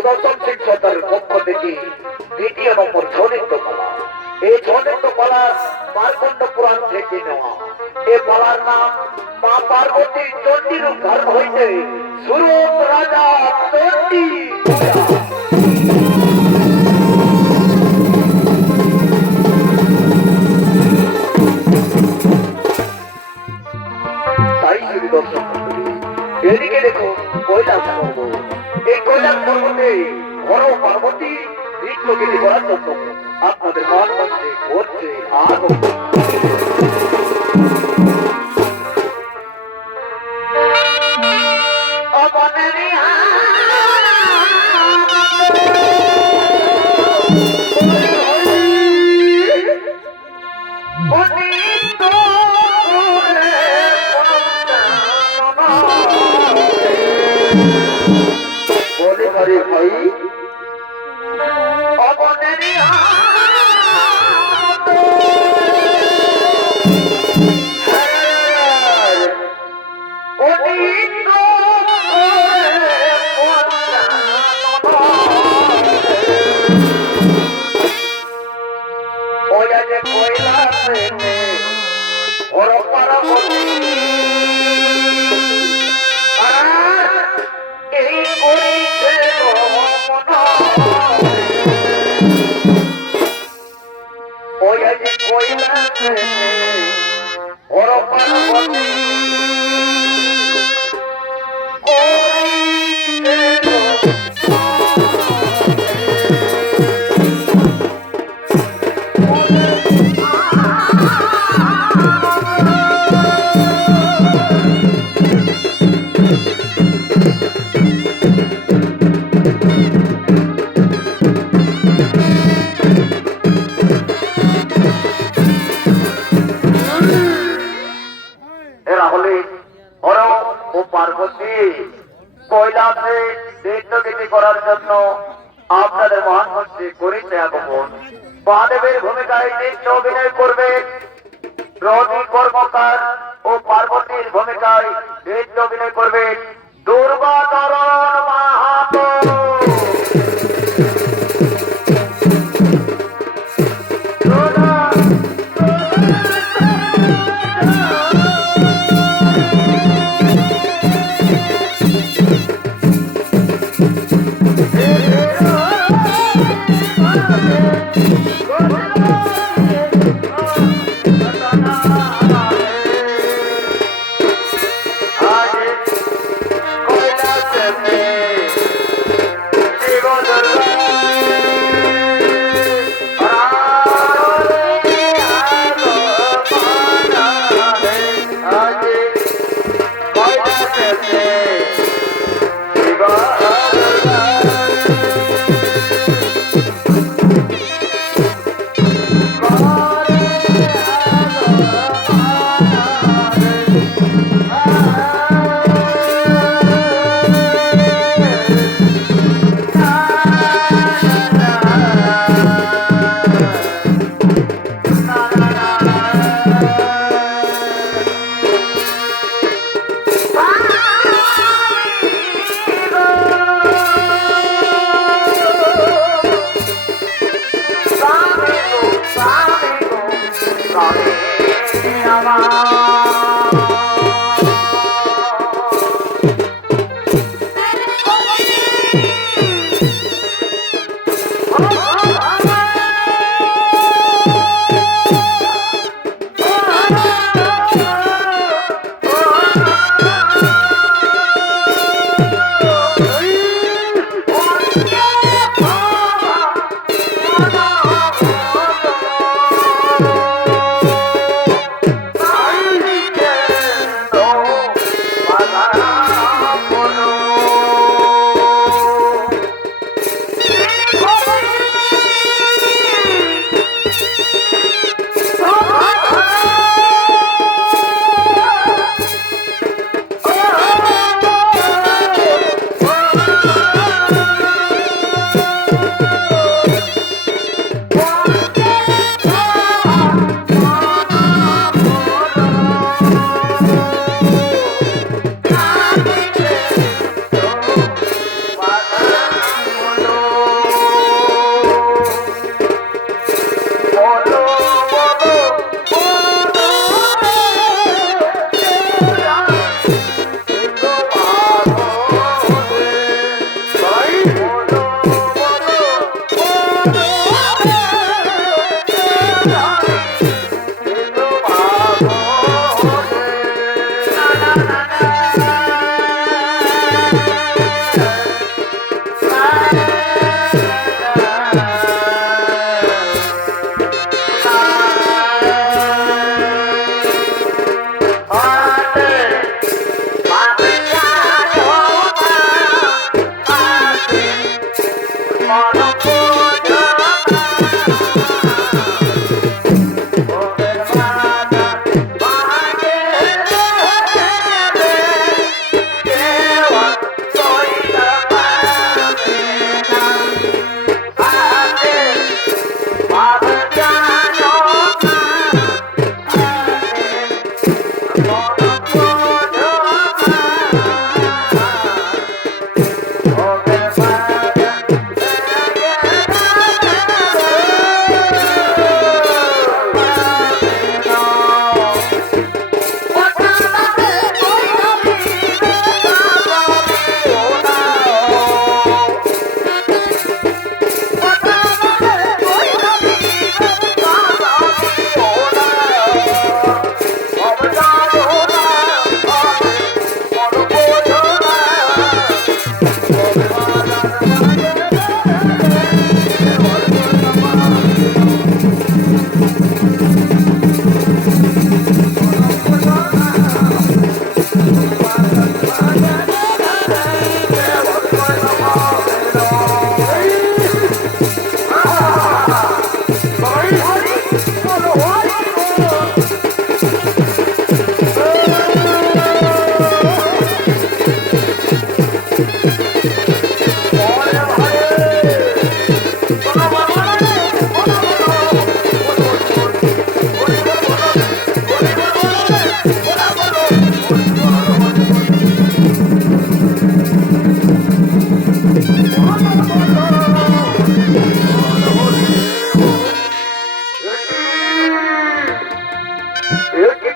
সুদর্শন সিং সর্দারের পক্ষ থেকে দ্বিতীয় নম্বর ছনিত্য পালা। এই ছনিত্য পালা মার্কণ্ড পুরাণ থেকে নেওয়া। এ পালার নাম মা পার্বতী চণ্ডীর ধারণ হইতে সুরত রাজা চণ্ডী। তাই যদি দর্শক এদিকে দেখো কৈলাস পর্বত। এই কৈলাস পর্বতে বড় পার্বতী নৃত্য গীতি করার জন্য আপনাদের মন মধ্যে করছে আগমন। বলে ভাই অবনেরি কৈলাসে নৃত্যগীতি করার জন্য আপনাদের মহান মঞ্চে করিতে আগমন। মহাদেবের ভূমিকায় নৃত্য অভিনয় করবে রবি কর্মকার ও পার্বতীর ভূমিকায় নৃত্য অভিনয় করবে দুর্গাচরণ মাহাতো।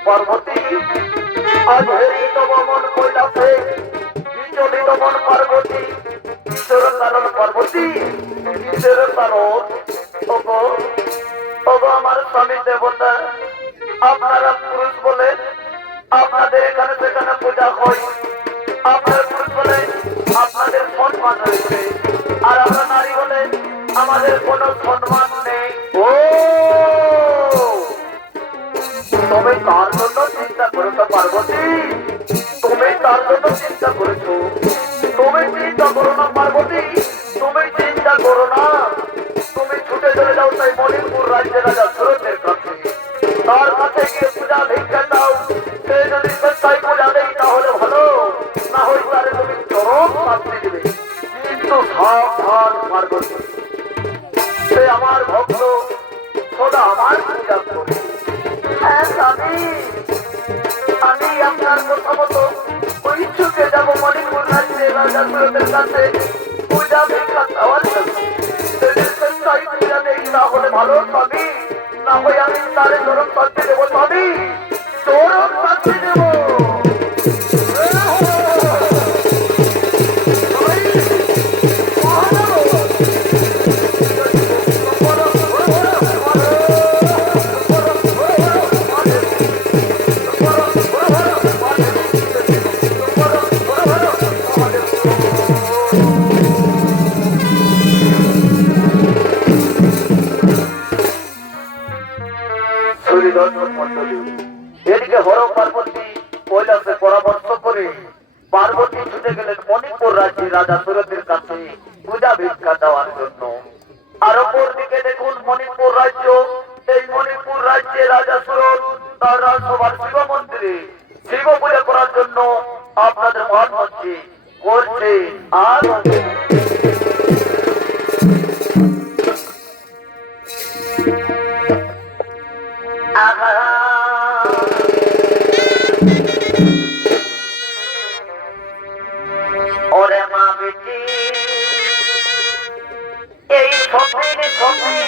পার্বতী আজ হেরিত মন কৈলাসে বিচলিত মন পার্বতী ঈশ্বর কারণ পার্বতী ঈশ্বর কারণ ওগো ওগো আমার স্বামী দেবতা আপনারা পুরুষ বলে আপনাদের এখানে সেখানে পূজা হয় আপনার পুরুষ বলে আপনাদের সম্মান রয়েছে আর আমরা নারী বলে আমাদের কোনো সম্মান নেই ও তুমি তার জন্য চিন্তা করেছো পার্বতী তুমি তার জন্য চিন্তা করেছো তুমি চিন্তা করো না পার্বতী তুমি চিন্তা করো না তুমি ছুটে চলে যাও তাই মণিপুর রাজ্যের রাজা সুরতের কাছে তার কাছে গিয়ে পূজা ভিক্ষা দাও সে যদি স্বেচ্ছায় পূজা দেয় তাহলে ভালো না হয় তারে তুমি চরম শাস্তি দেবে কিন্তু সাবধান পার্বতী সে আমার ভক্ত সদা আমার পূজা করে আমি আপনার কথা মতো ওই ছুটে যাবো মণিপুর রাজ্যের রাজা সুরতের কাছে পূজা ভিক্ষা দেওয়ার জন্য পূজা নেই তাহলে ভালো স্বামী না হয় আমি তারে চরম শাস্তি দেবো স্বামী চরম শাস্তি দেবো এদিকে হর পার্বতী কৈলাসে পরামর্শ করে পার্বতী ছুটে গেলেন মণিপুর রাজ্যের রাজা সুরতের কাছে পূজা ভিক্ষা দেওয়ার জন্য আর অপর দিকে দেখুন মণিপুর রাজ্য এই মণিপুর রাজ্যের রাজা সুরত তার রাজসভার শিব মন্দিরে শিব পূজা করার জন্য আপনাদের মহান হচ্ছে করছে আর ওরে মা বেটি এই স্বপ্নে স্বপ্নে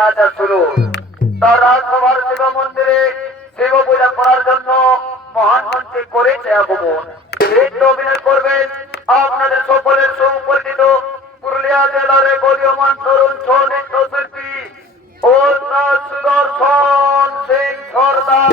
রাজা সুরুজ তার রাজসভার শিব মন্দিরে শিব পূজা করার জন্য মহান মঞ্চে করেছে আগমন। নৃত্য অভিনয় করবেন আপনাদের সকলের সুপরিচিত পুরুলিয়া জেলার গৌরীয়মান তরুণ ছৌ নৃত্য শিল্পী ও সুদর্শন সিং সর্দার।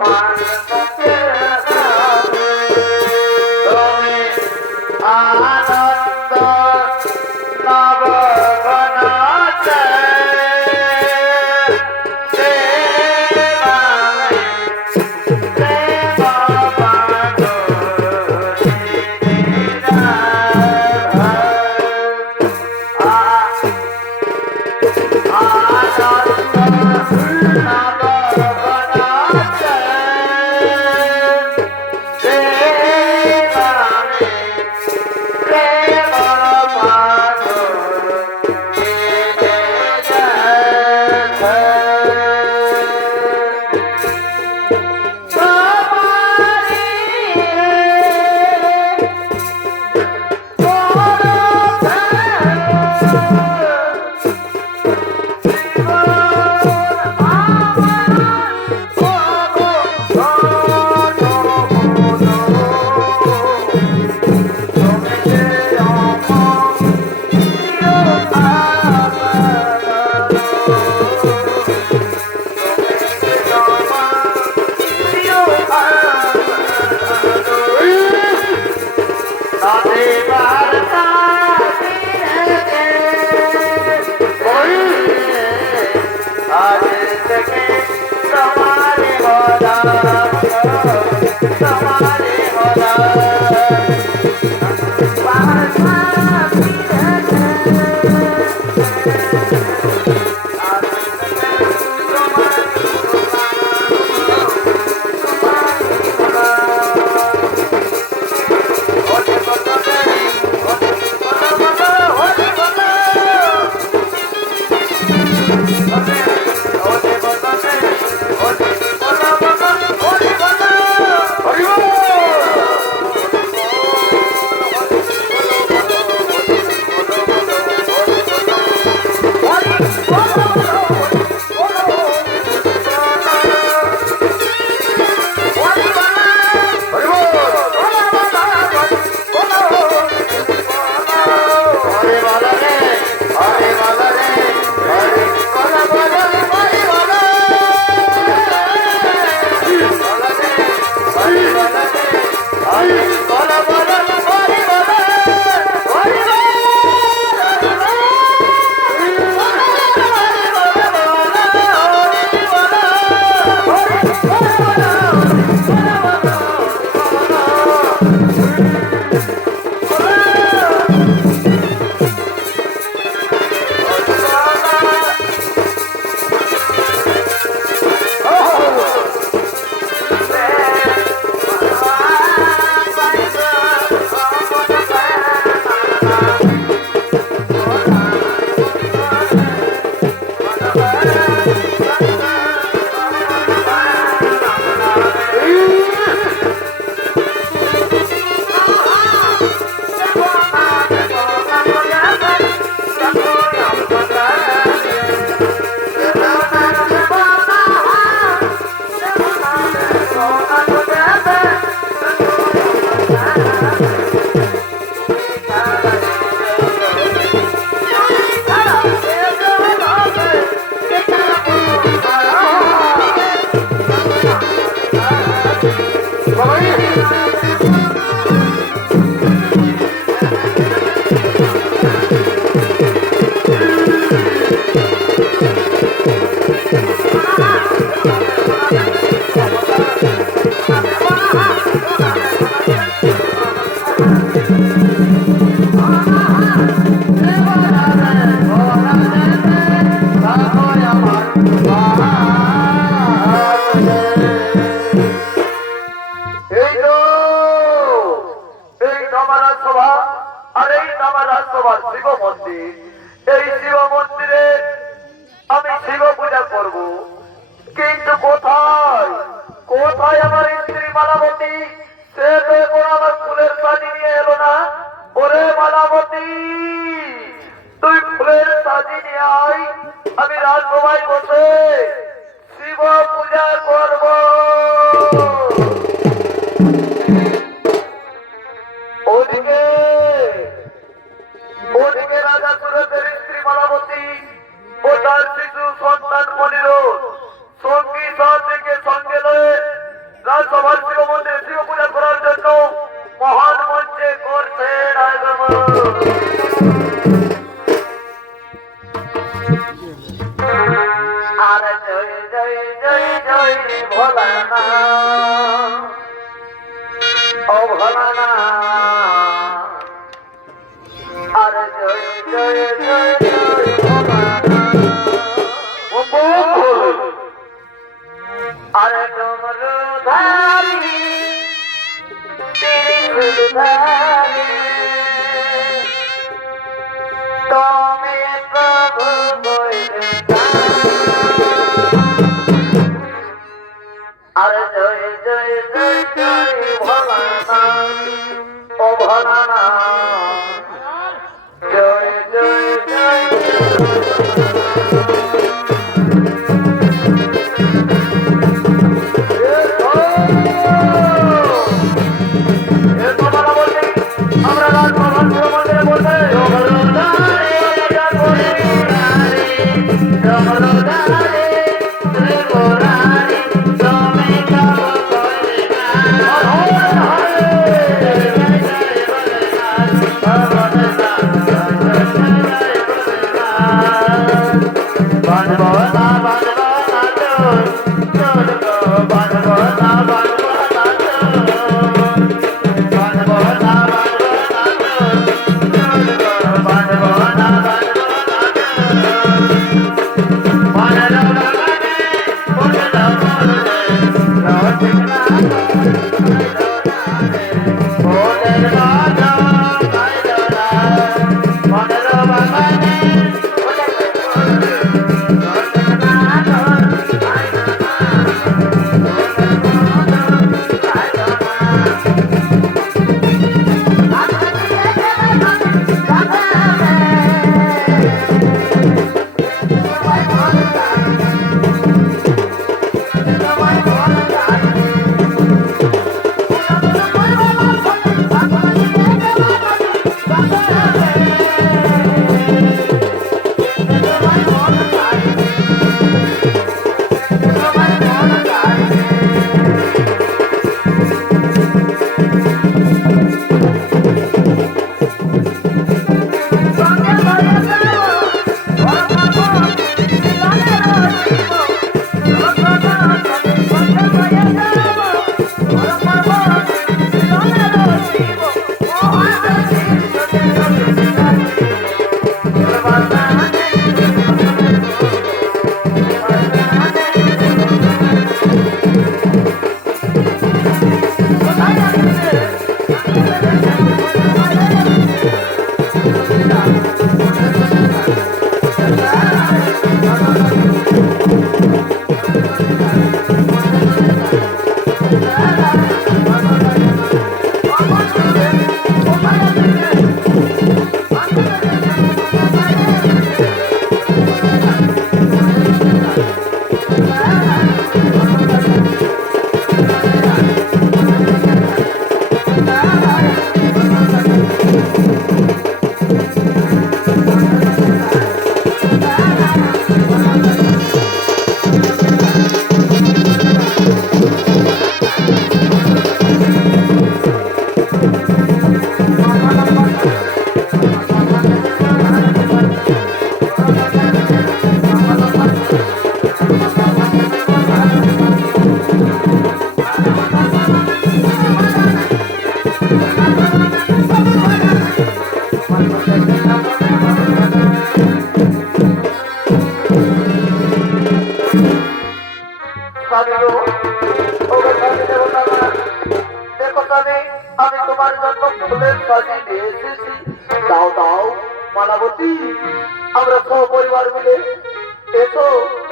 তোমার মুখে তুমি আনন্দ নবগণতে ভোলানা ও ভোলানা আর জয় জয় জয় জয় ভোলানা ও বল আর ডমরু ধারি ত্রিশূল ধারি তুমি প্রভু বলে আর জয় জয় জয় জয় ভোলানা ও ভোলানা জয় জয় জয় আমরা রাজভবন মন্দিরে বলতে আমি তোমার জন্য ফুলের সাজি নিয়ে এসেছি, দাও দাও মালাবতী। আমরা সপরিবার মিলে এসো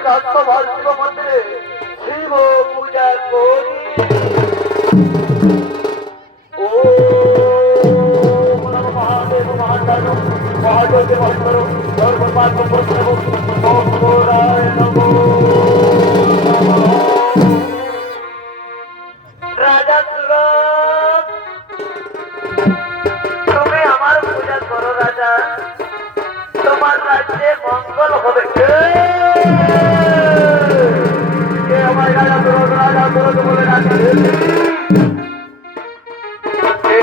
রাজসভার শিব মন্দিরে শিব পূজা করি। ও মহাদেব মহাদেব মহাদেব মহেন্দ্র ধর্মপাল রায় নমো। রাজা সুরত, তুমি আমার পূজা করো রাজা, তোমার রাজ্যে মঙ্গল হবে। আমার রাজা সুরত বলে ডাকে।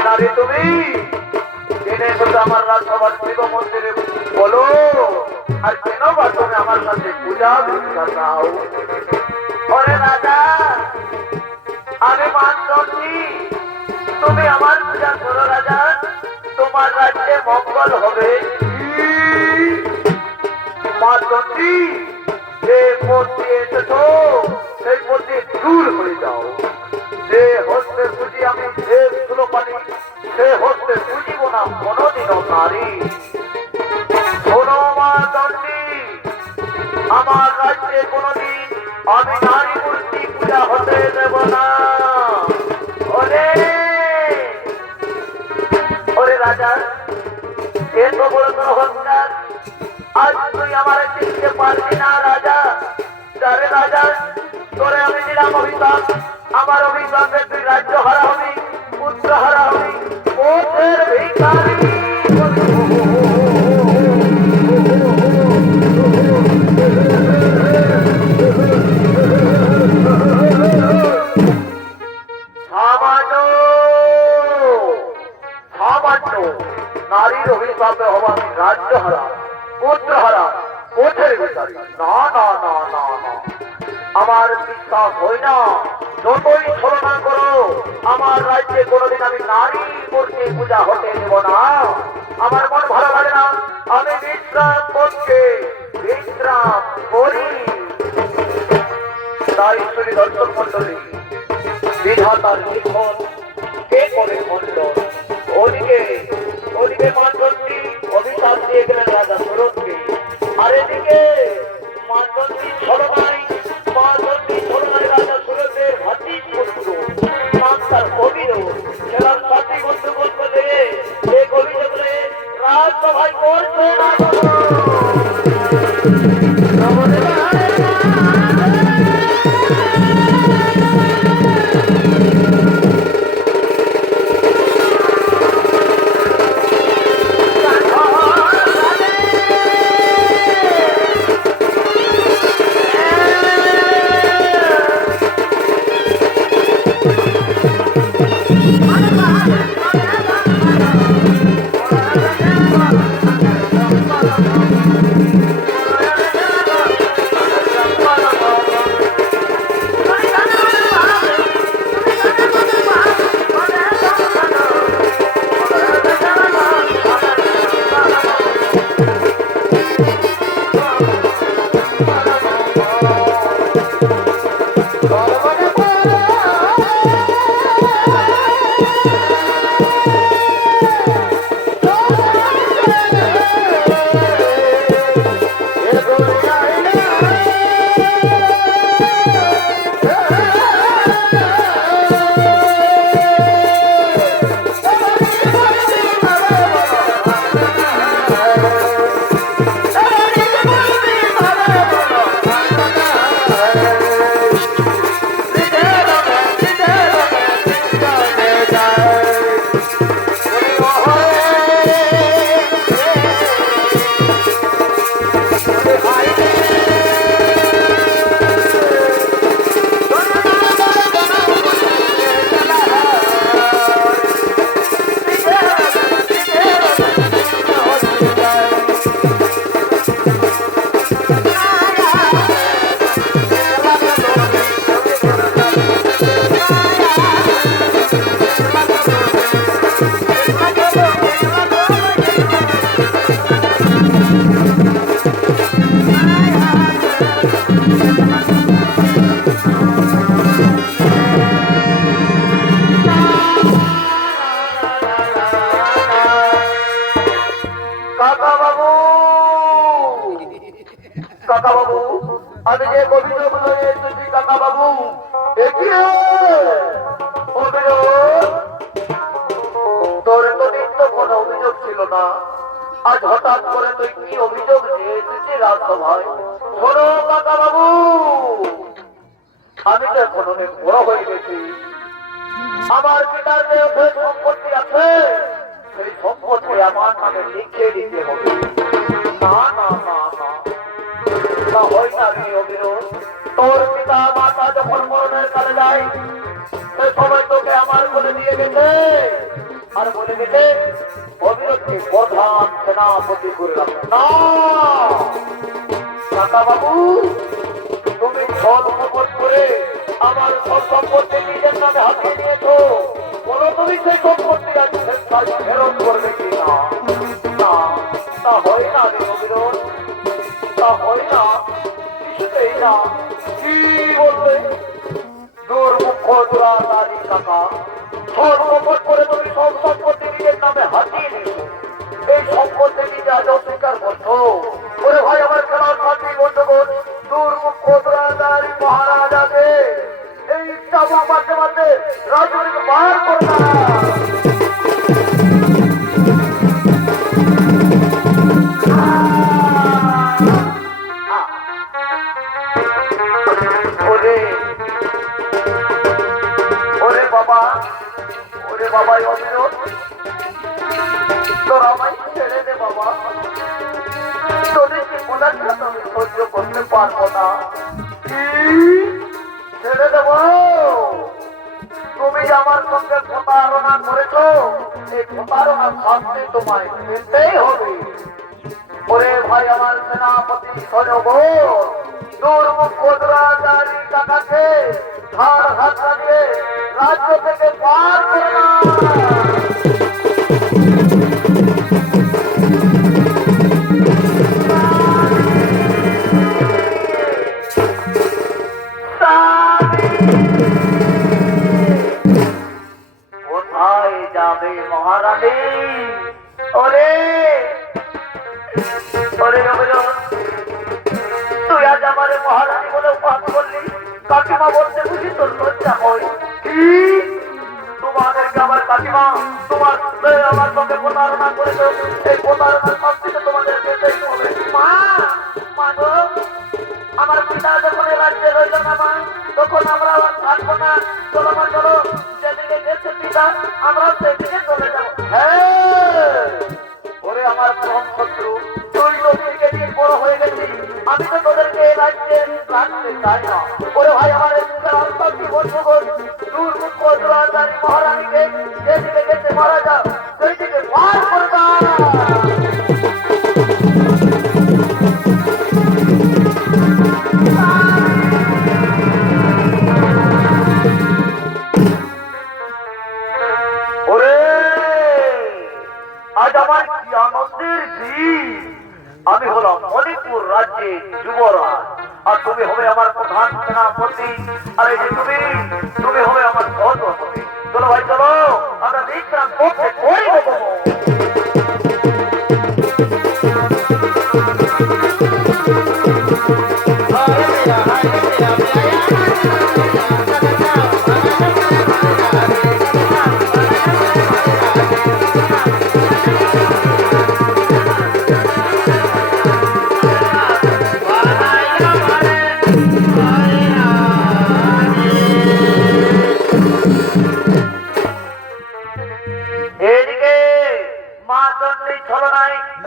নারী তুমি জেনে এসেছো আমার রাজসভার শিব মন্দিরে, বলো আর কেন বা তুমি আমার কাছে পূজা ভিক্ষা দাও? ওরে রাজা, আমি মানছি তুমি আমার পূজা করো রাজা, তোমার রাজ্যে মঙ্গল হবে। মানছি যে পথ দিয়ে এসেছো সেই পথে দূর হয়ে যাও। যে হস্তে পুঁজি আমি দেব সুলোপানি, সে হস্তে পুঁজিব না কোনদিনও নারী। শোনো মা দণ্ডী, আমার রাজ্যে কোনদিন আমি নারী মূর্তি পূজা হতে দেব না। ওরে ওরে রাজা, এত বড় তোর অহংকার, আজ তুই আমার চিনতে পারবি না রাজা। যারে রাজা, তোরে আমি দিলাম অভিশাপ, আমার অভিশাপে তুই রাজ্য হারা হবি, পুত্র হারা হবি, পথের ভিখারি। নারীর অভিশাপে হব আমি রাজ্য হারা, পুত্র হারা, পথের ভিখারি। না না না না না, আমার বিশ্বাস হয় না। যতই ছলনা করো, আমার রাজ্যে কোনোদিন আমি নারী মূর্তি পূজা হতে দেব না। আমার মন ভালো লাগে না, আমি বিশ্রাম করছি, বিশ্রাম করি। তাই শুনি দর্শক মন্ডলী, বিধাতার লিখন কে করে মন্ডল। ওদিকে ওদিকে মানবন্দী অভিশাপ দিয়ে গেলেন রাজা সুরতকে, আর এদিকে মানবন্দী ছলনায় রাজা সুরতের ভাতিজ পুত্র মাস্টার অভিযোগ সেলাম সাথী বন্ধু বন্ধু দিয়ে এক অভিযোগে রাজসভায় করছে না। কাকা বাবু, আমি যে অভিযোগ লয়ে এসেছি কাকা বাবু, তোর এতদিন তো কোনো অভিযোগ ছিল না, আজ হঠাৎ করে তুই কি অভিযোগ নিয়ে এসেছিস রাজসভায়? শোনো কাকা বাবু, আমি তো এখন অনেক বড় হয়ে গেছি, আমার পিতার যে সম্পত্তি আছে সেই সম্পত্তি আমার নামে লিখে দিতে হবে। না না না না, হয় না রে অবিরোধ। তোর পিতা মাতা যখন মরণের কালে যায় সে সময় তোকে আমার বলে দিয়ে গেছে, আর বলে গেছে অবিরোধকে প্রধান সেনাপতি করে রাখো। না কাকা বাবু, তুমি ছল খবর করে আমার সব সম্পত্তি নিজের নামে নিয়েছো, বলো তুমি সেই সম্পত্তি আজ ফেরত করবে কি না? না, তা হয় না রে অবিরোধ, তা হয় না, কিছুতেই না। কি বলবে? দুর্মুখ দুরাচারী টাকা সর্বপদ করে তুমি সব সম্পত্তি নিজের নামে হাতিয়ে নিয়েছো। এই সম্পত্তি নিজে আজ অস্বীকার করছো। ওরে ভাই আমার খেলার সাথী বন্ধুগণ, দুর্মুখ দুরাচারী মহারাজাকে এই চাবুক মারতে মারতে রাজনীতি বার করে না। ওরে ওরে বাবা, ওরে বাবা অবিরোধ, তোর আমায় ছেড়ে দে বাবা, তোদের কি কোনটা আমি সহ্য করতে পারবো না। ছেড়ে দেব? তুমি যে আমার সঙ্গে প্রতারণা করেছো, এই প্রতারণার শাস্তি তোমায় নিতেই হবে। ওরে ভাই আমার সেনাপতি সৈন্যবল, দুর্মুখ দুরাচারী টাকাকে ধার হাত লাগিয়ে রাজ্য থেকে পার করে না। কোথায় যাবে মহারানী? ওরে ওরে তুই আজ আমার মহারানী বলে উপহাস করলি, কাকিমা বলতে বুঝি তোর লজ্জা হয়? কি তোমাদেরকে আমার কাকিমা তোমার আমার সঙ্গে প্রতারণা করেছো, এই প্রতারণার শাস্তিতে তোমাদের পেতেই হবে। মা, মা গো, আমার পিতা যখন রাজ্যে রইল না মা, তখন আমরা আর থাকবো না। চলো মা চলো, যেদিকে গেছে পিতা আমরা সেদিকে চলে যাবো। হ্যাঁ, ওরে আমার পরম শত্রু, তুই তোদেরকে নিয়ে বড় হয়ে গেছিস, আমি তো তোদেরকে এই রাজ্যে রাখতে চাই না। ওরে ভাই আমার বন্ধুগণ, দুর্মুখ দুরাচারী মহারানীকে যেদিকে গেছে মারা যাও, সেই দিকে পার করে দাও। আজ আমার কি আনন্দের দিন। আমি হলাম মণিপুর রাজ্যের যুবরাজ, আর তুমি হবে আমার প্রধান সেনাপতি। আর এই যে তুমি হবে আমার সহধর্মী। চলো ভাই চলো, আমরা বিশ্রাম করতে করি দেবো।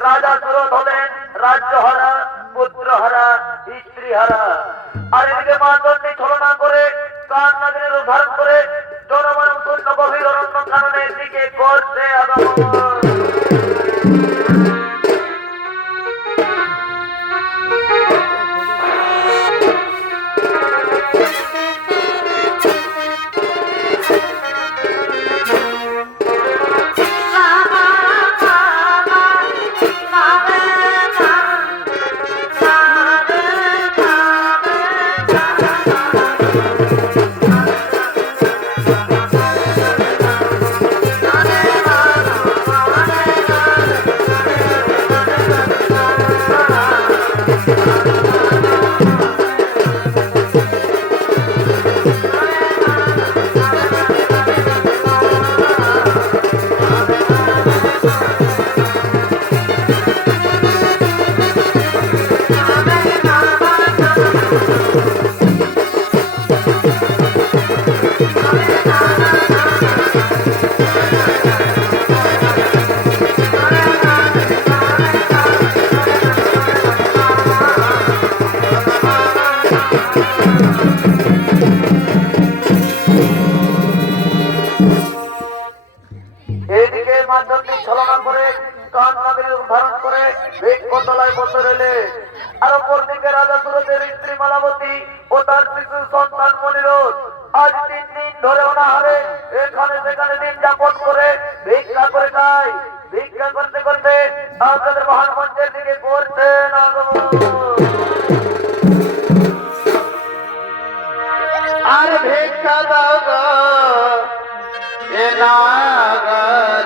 রাজা সুরত হলেন রাজ্যহারা, পুত্রহারা, স্ত্রীহারা। আর এদিকে মা চণ্ডী ছলনা করে কান নদীর উদ্ধারণ করে জনমানব শূন্য গভীর অরণ্য কাননের দিকে করছে আগমন। আর অপরদিকে রাজা সুরতের স্ত্রী মালাবতী ও তার শিশু সন্তান মনিরোধ আজ 3 দিন ধরে অনাহারে সংসারে দিন যাপন করে ভিক্ষা করে খায়। ভিক্ষা করতে করতে আপনাদের মহান মঞ্চের দিকে করতেন আর ভিক্ষা দাও গো এ নাগরবাসী,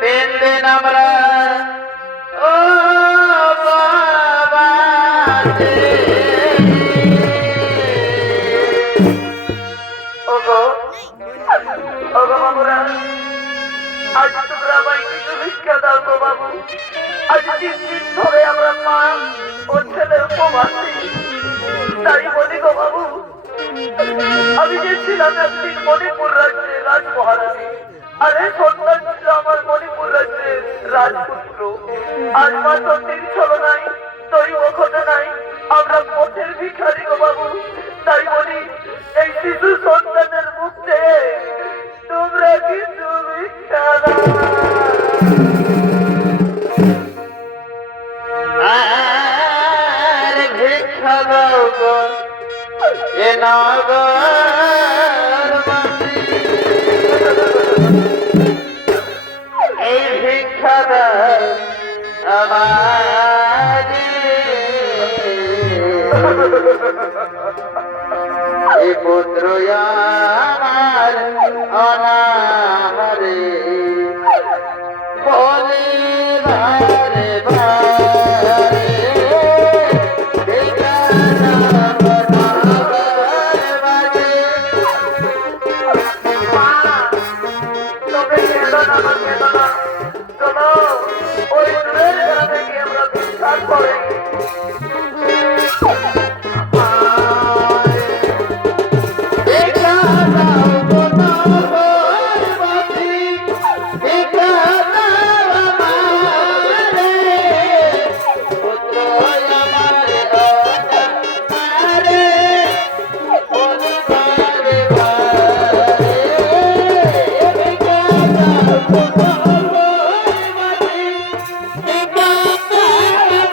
দিন দিন আমরা ও বাবাজি, ওগো ওগো বাবুরা, আজ তোমরা আমায় কিছু ভিক্ষা দাও গো বাবু। আজ 3 দিন ধরে আমরা মা ও ছেলে উপবাসী। তাই বলি গো বাবু, আমি যে ছিলাম একদিন মণিপুর রাজ্যে রাজ মহারানী, আর এই সন্তান ছিল আমার মণিপুর রাজ্যের রাজপুত্র। আজ মা সন্ধির ছলো নাই, দৈব ঘটে নাই, আমরা পথের ভিখারি গো বাবু। তাই বলি, এই শিশু সন্তানের মুখ থেকে তোমরা কিছু ভিক্ষা দাও। আর ভিক্ষা দাও গো এ নাগরবাসী, এই ভিক্ষা দাও আমারে, এই পুত্র আমার অনাহারে বলে বারে বারে, ভিক্ষা দাও নাগরবাসী। মা, তবে কেঁদো না মা, কেঁদো না। চলো, ওই দূরের গ্রামে গিয়ে আমরা ভিক্ষা করি। ভিক্ষা দাও গো নাগরবাসী, ভিক্ষা দাও আমারে, পুত্র আমারে অনাহারে বলে বারে বারে, ভিক্ষা দাও গো নাগরবাসী, ভিক্ষা দাও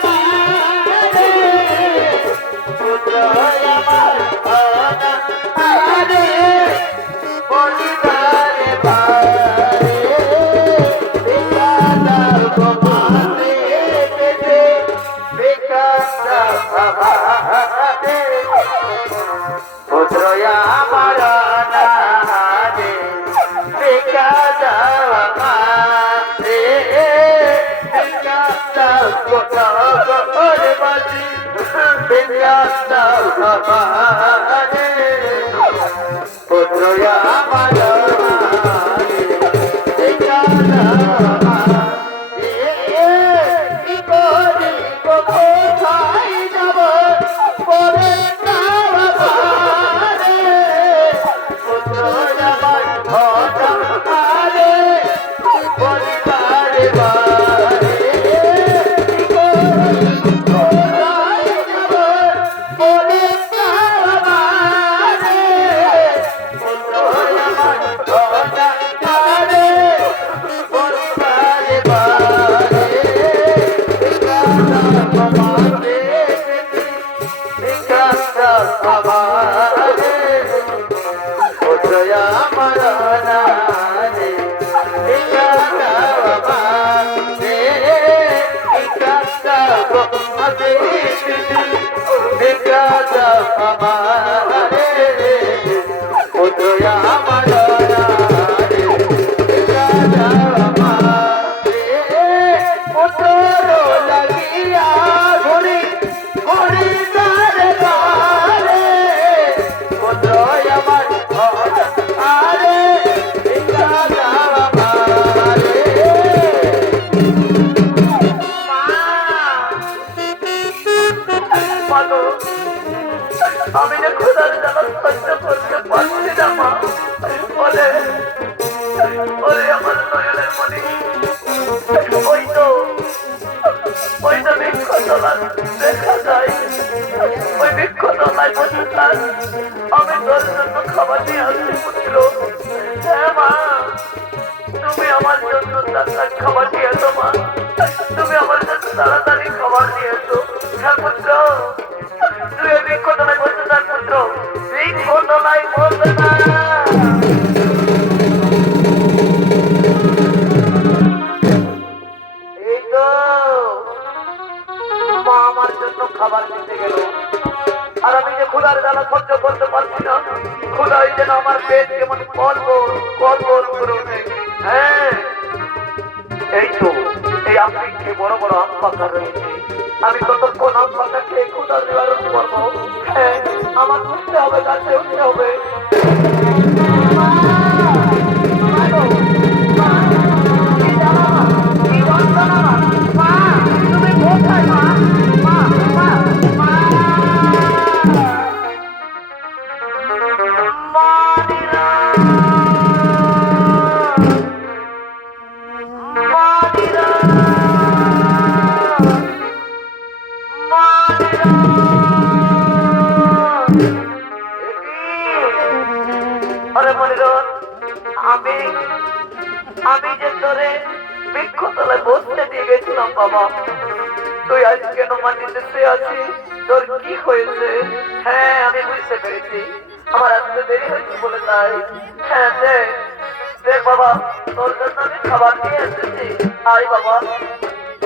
আমারে, পুত্র আমার অনাহারে বলে বারে বারে, ভিক্ষা দাও গো মাতে পেতে, ভিক্ষা দাও আমারে, পুত্র আমার অনাহারে, ভিক্ষা দাও আমারে, ভিক্ষা দাও গো নাগরবাসী, ভিক্ষা দাও আমারে, পুত্র আমার অনাহারে, ভিক্ষা দাও আমারে। কি করি গো কোথায় যাব বলে দাও আমারে, পুত্র আমার অনাহারে বলে বারে বারে, কি করি কোথায় যাব বলে দাও আমারে, পুত্র আমার অনাহারে বলে বারে বারে, ভিক্ষা দাও আমারে, ভিক্ষা দাও আমারে, পুত্র আমার অনাহারে, ভিক্ষা দাও আমারে, ভিক্ষা দাও গো মাতে পেতে, ভিক্ষা দাও আমারে, পুত্র আমার অনাহারে, ভিক্ষা দাও আমারে, পুত্র লাগিয়া ঘুরি ঘুরি তারে তারে, পুত্র আমার অনাহারে, ভিক্ষা দাও আমারে। বলো, আমি যে খোদার জ্বালা সহ্য করতে পারছি না মা। বলে ওরে আমার নয়নের মণি, ওই তো বৃক্ষতলা দেখা যায়। ওই বৃক্ষতলায় বসে থাক, আমি তোর জন্য খাবার নিয়ে আসছি পুত্র। হ্যাঁ মা, তুমি আমার জন্য তাড়াতাড়ি খাবার নিয়ে এসো মা, তুমি আমার জন্য তাড়াতাড়ি খাবার নিয়ে এসো। হ্যাঁ পুত্র, তুই এই বৃক্ষতলায় বসে থাক পুত্র, বৃক্ষতলা সহ্য করতে পারছি না। খোদাই যেন আমার পেট কেমন কল করে ওঠে। হ্যাঁ, এই তো এই আপনি খেয়ে বড় বড় আম পাতা রয়েছে। আমি কতক্ষণ আম পাতা খেয়ে খোদা নিবারণ করবো? হ্যাঁ, আমার উঠতে হবে, গাছে উঠতে হবে। আরে মনিরন, আমি আমি যে তোরে বৃক্ষতলায় বসতে দিয়ে গেছিলাম বাবা, তুই আজ কেন মাটিতে শুয়ে আছিস? তোর কি হয়েছে? হ্যাঁ, আমি বুঝতে পেরেছি, আমার আসতে দেরি হয়েছে বলে তাই। হ্যাঁ, দেখ বাবা, তোর জন্য আমি খাবার নিয়ে এসেছি। আয় বাবা,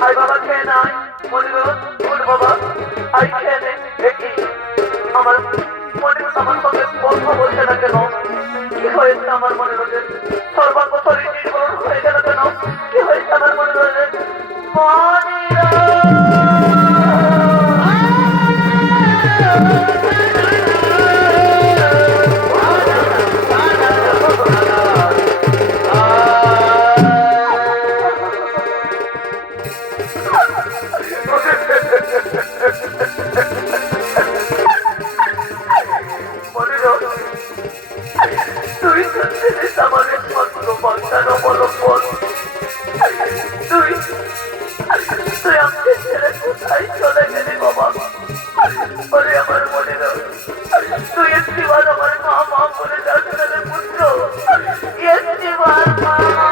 আয় বাবা, খেয়ে নাই। মনিরন, উঠ বাবা, আয় খেয়ে নে। দেখি আমার মনিরন আমার সঙ্গে কথা বলছে না কেন? কি হয়েছে আমার মনিরনের? সর্বাঙ্গ শরীর নির্মল হয়ে গেল কেন? কি হয়েছে আমার মনিরনের? তুই সত্যি আমার একমাত্র সন্তান অবলম্বন। তুই তুই আমাকে ছেড়ে কোথায় চলে গেলি বাবা? বলে আমার মনে রয়, তুই একটিবার আমার মা মা বলে ডাকলে পুত্র, একটিবার মা মা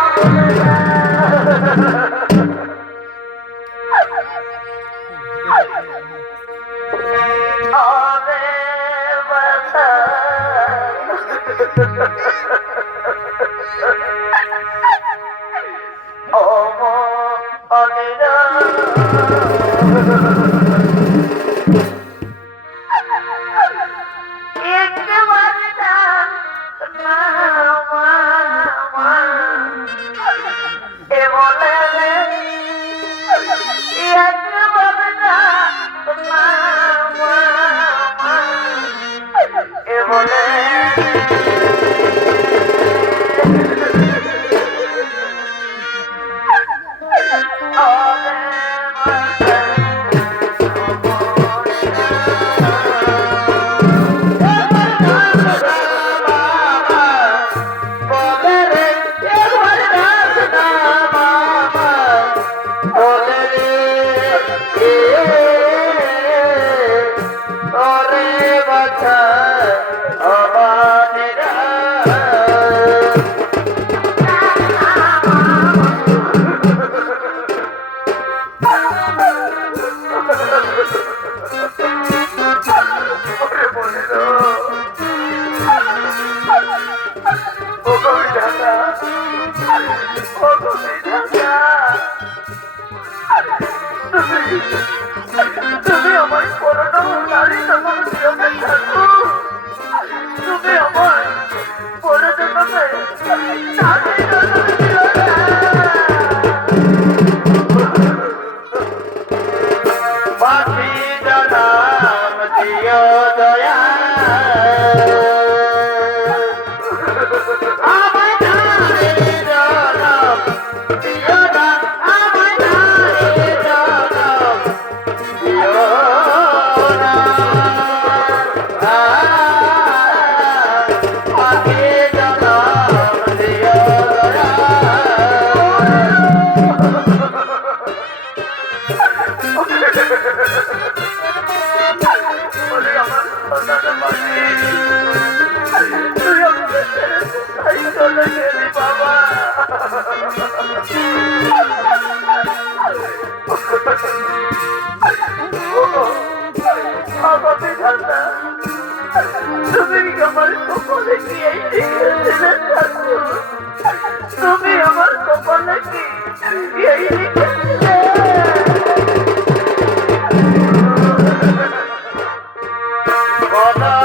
বলে তুমি আমার করোনা নারী তখন বিয়োগে থাকো। তুমি আমার পরে জন্মে বাঁচি জনম দিও দয়া তুমি আমার কপালে কি এই লিখেছিলে ঠাকুর? তুমি আমার কপালে কি এই লিখেছিলে? বলো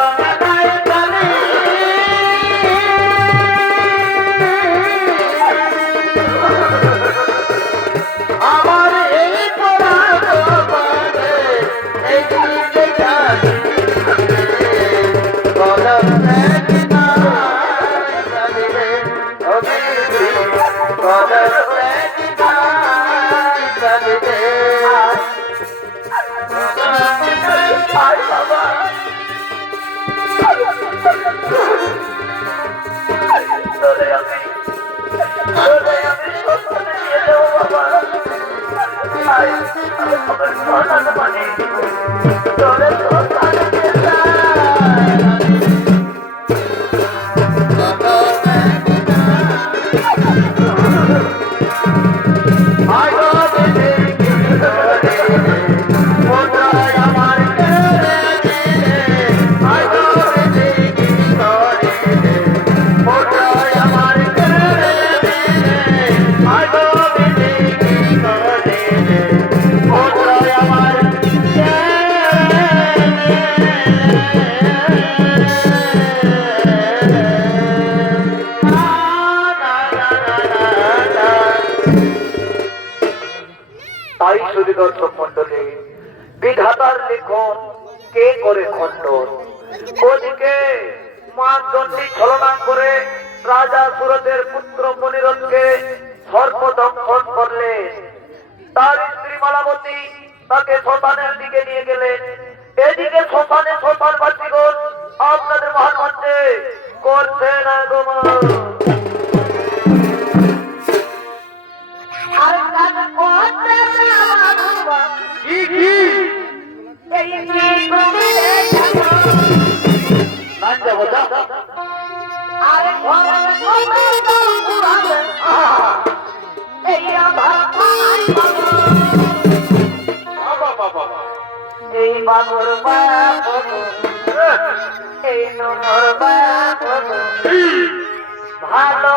তাই শুধু দর্শক মন্ডলী, বিধাতার লিখন কে করে খণ্ডন। ওদিকে মা চণ্ডী ছলনা করে রাজা সুরতের পুত্র মনিরথকে সর্বদংশন করলেন। তার স্ত্রী মালাবতী তাকে শ্মশানের দিকে নিয়ে গেলেন। এদিকে শ্মশানে শ্মশানবাসীগণ আপনাদের মহান মঞ্চে করছেন আগমন। এই বাবুর বাপ এই নোনর বাপ ভালো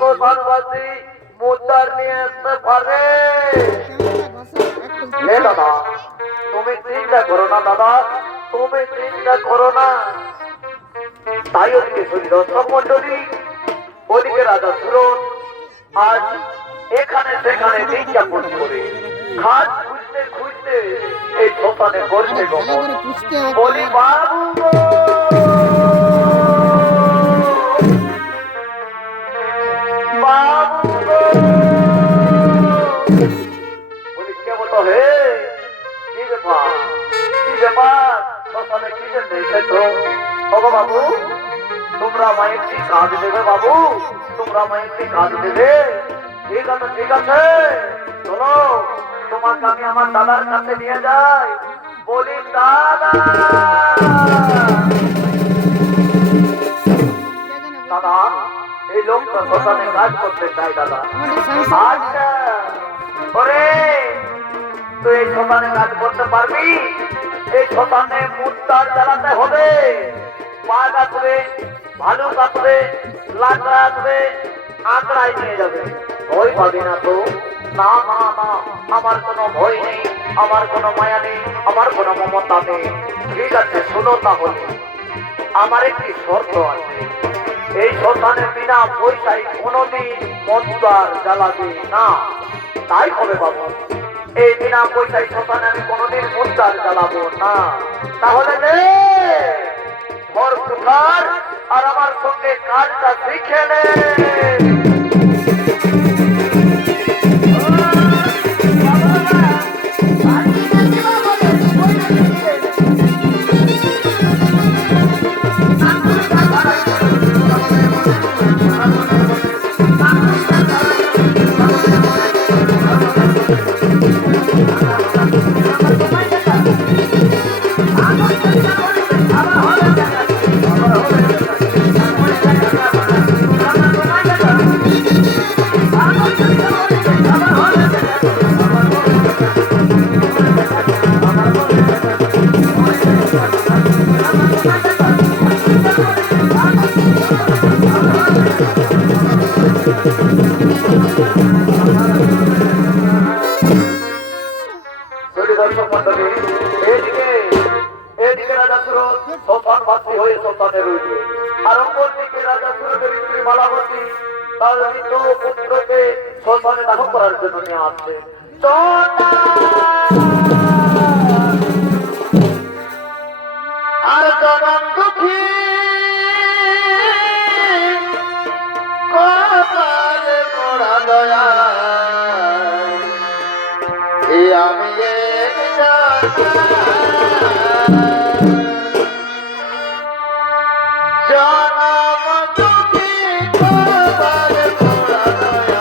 শ্মশানবাসী মুদ্রার নিয়ে আসতে পারে। দাদা তুমি চিন্তা করো না, দাদা তুমি চিন্তা করো না। তাই ওদিকে শুনি দর্শক মন্ডলী, ওদিকে রাজা সুরত আজ এখানে সেখানে বিজ্ঞাপন করে খাট খুঁজতে খুঁজতে এই শ্মশানে করছে গমন। বলি বাবু বলি কেমন হে কি ব্যাপার, কি ব্যাপার শ্মশানে কি জন্য এসেছো? ওগো বাবু, তোমরা আমায় একটি কাজ দেবে বাবু, তোমরা আমায় একটি কাজ দেবে? ঠিক আছে ঠিক আছে, চলো তোমাকে আমি আমার দাদার কাছে নিয়ে যাই। বলি দাদা, দাদা এই লোকটা শ্মশানে কাজ করতে চাই দাদা। আচ্ছা, ওরে তুই এই শ্মশানে কাজ করতে পারবি? এই শ্মশানে মুদ্দার জ্বালাতে হবে, বাঘ আসবে, ভালুক আসবে, লাকড়া আসবে, আঁকড়ায় নিয়ে যাবে। ভয় পাবি না তো? না না না, আমার কোনো ভয় নেই, আমার কোনো মায়া নেই, আমার কোনো মমতা নেই। ঠিক আছে শোনো, তাহলে আমার একটি শর্ত আছে। এই শ্মশানে বিনা পয়সায় কোনোদিন মুদ্দার জ্বালাবে না। তাই হবে বাবু, এই বিনা পয়সায় শ্মশানে আমি কোনোদিন মুদ্দার জ্বালাবো না। তাহলে নে ঘর কুঠার আর আমার সঙ্গে কাজটা শিখে নে। এদিকে রাজা সুরত শ্মশান বাসী হয়ে শ্মশানে রয়েছে, আর অপর দিকে রাজা সুরতের স্ত্রী মালাবতী তার মৃত পুত্রকে শ্মশানে দাহ করার জন্য নিয়ে আসছে। আর জনম দুঃখী কপালে মোড়া দয়া এই আমি জনম দুঃখী কপালে মোড়া দয়া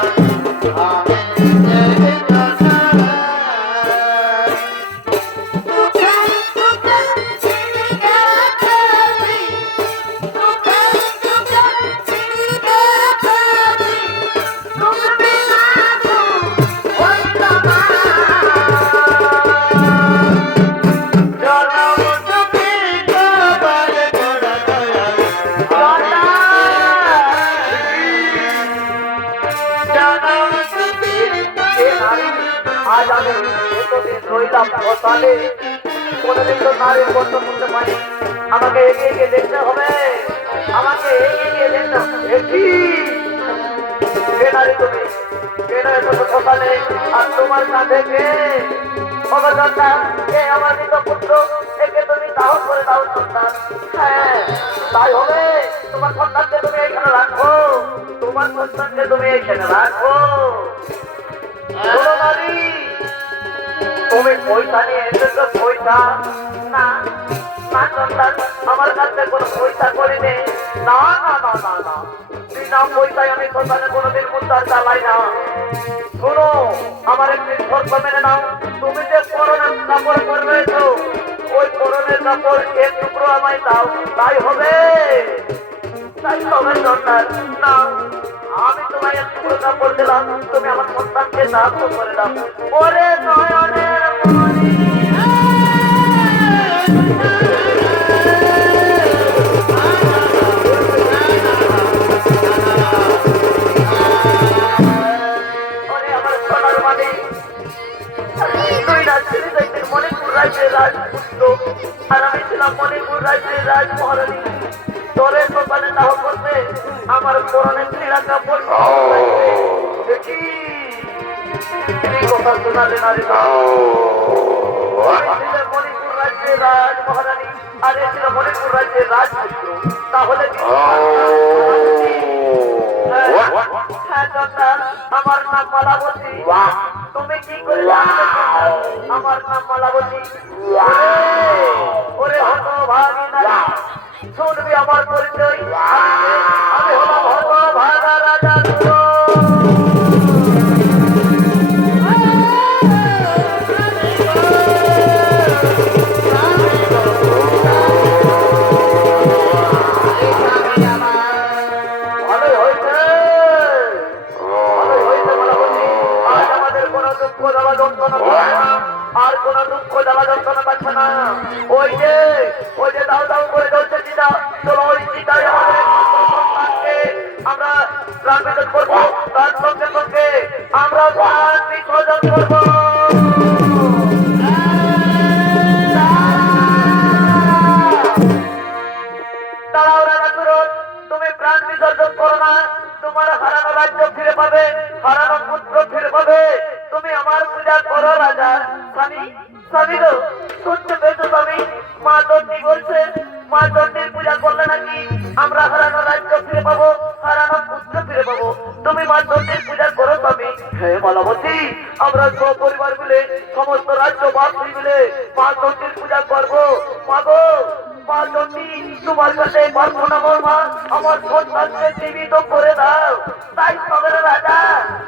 আমি আজ আমি এতদিন রইলাম শ্মশানে, কোনোদিন তো নারীর গন্ধ করতে পারি। আমাকে এগিয়ে গিয়ে দেখতে হবে, আমাকে এগিয়ে গিয়ে দেখতে হবে। কে নারী তুমি? কে না এসেছো শ্মশানে? আর তোমার কাছে কে? অবদানটা কে? আমার মৃত পুত্র, একে তুমি দাহ করে দাও সন্তান। হ্যাঁ তাই হবে, তোমার সন্তানকে তুমি এইখানে রাখো, তোমার সন্তানকে তুমি এইখানে রাখো। নারী তুমি পয়সা নিয়ে এসেছো? পয়সা না না সন্তান, আমার কাছে কোনো পয়সা করিনি। না না না না না, বিনা পয়সায় আমি শ্মশানে কোনোদিন মুদ্দার চালাই না। শোনো, আমার একটি শর্ত মেনে নাও। তুমি যে পরনের কাপড় পরে রয়েছো, ওই পরনের কাপড় এক টুকরো আমায় দাও। তাই হবে, তাই হবে সন্তান। না, আমি তোমায় এক টুকরো কাপড় দিলাম, তুমি আমার সন্তানকে সাহায্য করে দাও। ওরে নয়নের মণি, ওরে আমার সোনার মণি, তুই রাজশাহী দেখতেন মণিপুর রাজ্যের রাজপুত্র, আর আমি ছিলাম মণিপুর রাজ্যের রাজমহারানী। তোরে শ্মশানে দাহ করতে আমার পরনে ছিঁড়া কাপড় দেখি কথা শোনালে নারী। মণিপুর রাজ্যের রাজ মহারানী, আর এ ছিল মণিপুর রাজ্যের রাজপুত্র। তাহলে আমার নাম মালাবতী। তুমি কি করে আমার নাম মালাবতী? ওরে হতো ভাই, শুনবি আমার পরিচয়। আমি হলাম হতভাগা রাজা সুর। ভালোই হয়েছে, ভালোই হয়েছে বলা বলছি। আজ আমাদের কোনো দুঃখ জ্বালা যন্ত্রণা থাকবে না, আর কোনো দুঃখ জ্বালা যন্ত্রণা থাকবে না। ওই যে দাও দাও করে জ্বলছে চিতা, চলো ওই চিতায় আমাদের সন্তানকে আমরা প্রাণ বিসর্জন করবো, তার সঙ্গে সঙ্গে আমরা প্রাণ বিসর্জন করবো। দাঁড়াও রাজা সুরত, তুমি প্রাণ বিসর্জন করো না। তোমার হারানো রাজ্য ফিরে পাবে, হারানো পুত্র ফিরে পাবে। তুমি আমার পূজা করো রাজা। স্বামী, স্বামী গো, শুনতে পেয়েছো স্বামী? মা চণ্ডী বলছে, মা চণ্ডীর পূজা করলে নাকি আমরা হারানো রাজ্য ফিরে পাবো, হারানো পুত্র ফিরে পাবো। তুমি মা চণ্ডীর পূজা করো স্বামী। হ্যাঁ মালাবতী, আমরা সপরিবার মিলে, সমস্ত রাজ্যবাসী মিলে মা চণ্ডীর পূজা করবো। মা গো, মা চণ্ডী, তোমার কাছে প্রার্থনা মা, আমার সন্তানকে জীবিত করে দাও। তাই সবের রাজা,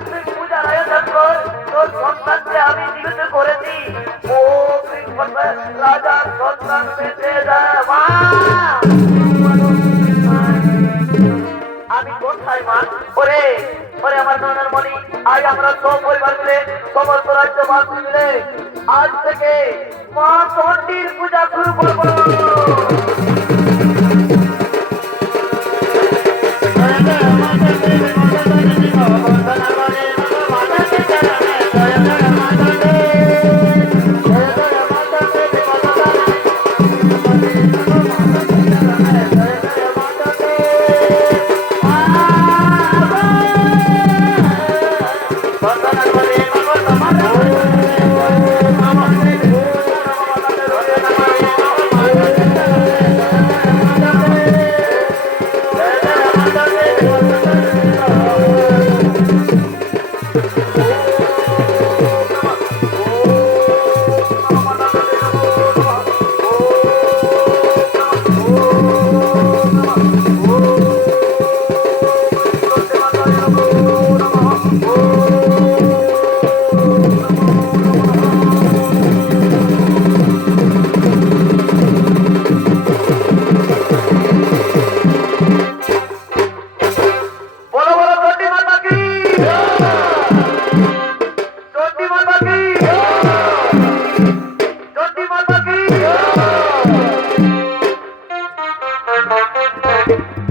তুই পূজার আয়োজন কর, তোর সন্তানকে আমি জীবিত করেছি। ও রাজা সন্তান বেঁচে যা। মা, আমি কোথায় মা? ওরে ওরে আমার নয়নের মণি, আজ আমরা সব পরিবার মিলে, সমস্ত রাজ্যবাসী মিলে আজ থেকে মা চণ্ডীর পূজা শুরু করবো।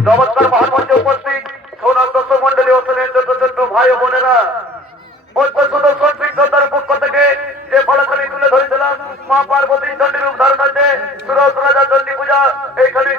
নমস্কার মহামঞ্চে উপস্থিত সোনার দর্শক মন্ডলী ও ছোট ছোট ভাই ও বোনেরা, অত্যন্ত সুন্দর পক্ষ থেকে যে ফলাফল তুলে ধরেছিলাম, মা পার্বতী চণ্ডী রূপ ধারণ আছে সুরজ রাজা চণ্ডী পূজা এখানে